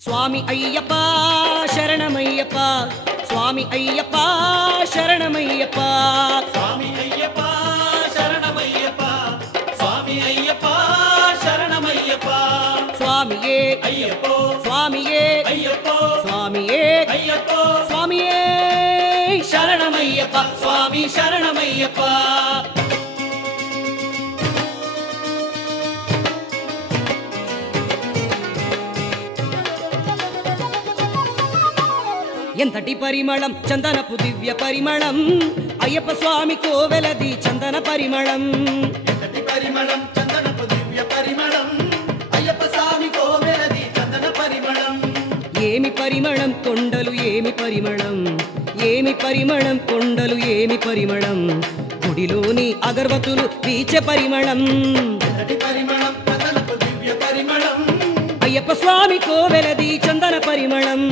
స్వామి అయ్యప్ప శరణమయ్యప్ప స్వామి అయ్యప్ప శరణమయ్యప్ప స్వామి అయ్యప్ప శరణమయ్యప్ప స్వామి అయ్యప్ప శరణమయ్యప్ప స్వామియే అయ్యప్పో స్వామియే అయ్యప్పో స్వామియే అయ్యప్పో స్వామియే శరణమయ్యప్ప స్వామి శరణమయ్యప్ప ఎంతటి పరిమళం చందనపు దివ్య పరిమళం అయ్యప్ప స్వామి కోవెలది చందన పరిమళం ఎంతటి పరిమళం చందనపు దివ్య పరిమళం అయ్యప్ప స్వామి కోవెలది చందన పరిమళం ఏమి పరిమళం కొండలు ఏమి పరిమళం ఏమి పరిమళం కొండలు ఏమి పరిమళం గుడిలోని అగర్వతులు పీచే పరిమళం ఎంతటి పరిమళం చందనపు దివ్య పరిమళం అయ్యప్ప స్వామి కోవెలది చందన పరిమళం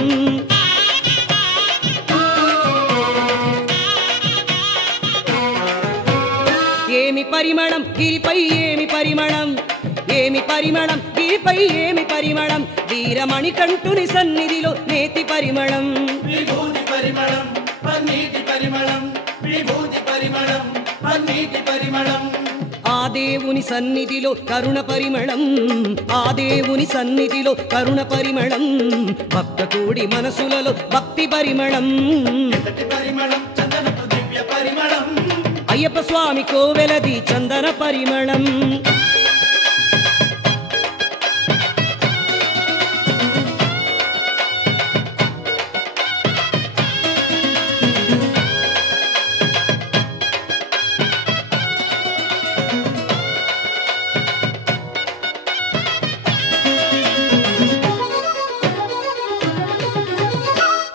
ఏమి పరిమళం గిరిపై ఏమి పరిమళం ఏమి పరిమళం గిరిపై ఏమి పరిమళం వీరమణి కంటుని సన్నిధిలో నేతి పరిమళం విభూతి పరిమళం పన్నీటి పరిమళం విభూతి పరిమళం పన్నీటి పరిమళం ఆ దేవుని సన్నిధిలో కరుణ పరిమళం ఆ దేవుని సన్నిధిలో కరుణ పరిమళం భక్త కోడి మనసులలో భక్తి పరిమళం ఎంతటి పరిమళం చందనపు దివ్య పరిమళం అయ్యప్ప స్వామి కోవెలది చందన పరిమళం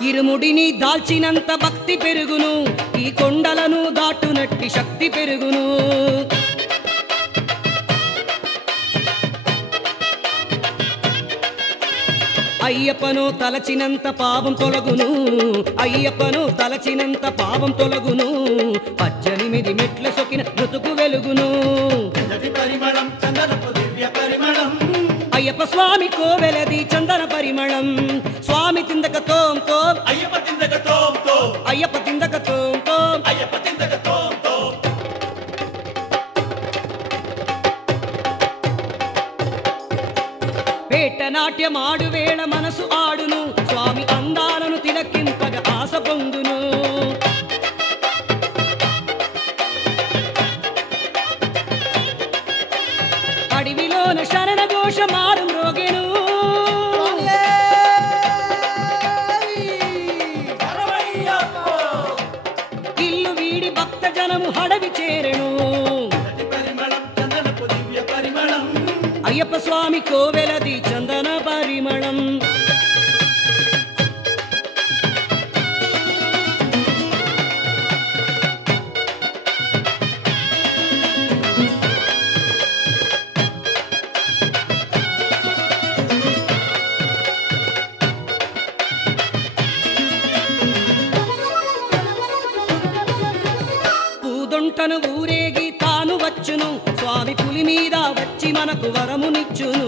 ఇరుముడిని దాల్చినంత భక్తి పెరుగును ఈ కొండలను దాటునట్టి శక్తి పెరుగును అయ్యప్పను తలచినంత పాపం తొలగును అయ్యప్పను తలచినంత పాపం తొలగును 18 మెట్ల సొకిన బ్రతుకు వెలుగును ఎంతటి పరిమళం చందనపు దివ్య పరిమళం అయ్యప్ప స్వామి కోవెలది చందన పరిమళం స్వామి తిందక తోం తోం అయ్యప్ప తిందక తోం తోం అయ్యప్ప తిందక తోం తోం అయ్యప్ప తిందక తోం తోం పేట నాట్యమాడు వేళ మనసు ఆడును స్వామి అందాలను తిలకింపగ ఆశ పొందును అడవిలోన శరణ ఘోష మారు మ్రోగెను శరణమయ్యప్పో ఇల్లు వీడి భక్త జనము హడవి చేరెను ఎంతటి పరిమళం చందనపు దివ్య పరిమళం అయ్యప్ప స్వామి కోవెలది చందన పరిమళం పూదొంటను ఊరేగి తాను వచ్చును స్వామి పులి మీద వచ్చి మనకు వరమునిచ్చును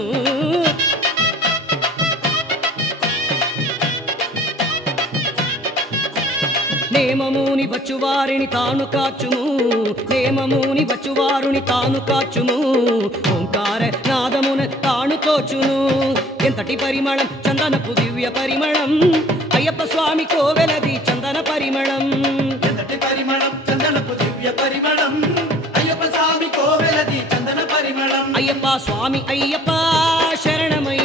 నేమముని వచ్చువారిని తాను కాచుము నేమముని వచ్చువారుని తాను కాచుము ఓంకార నాదమున తాను తోచును ఎంతటి పరిమళం చందనపు దివ్య పరిమళం అయ్యప్ప స్వామి కోవెలది చందన పరిమళం ఎంతటి పరిమళం చందనపు దివ్య పరిమళం అయ్యప్ప స్వామి కోవెలది చందన పరిమళం అయ్యప్ప స్వామి అయ్యప్ప శరణమయ్య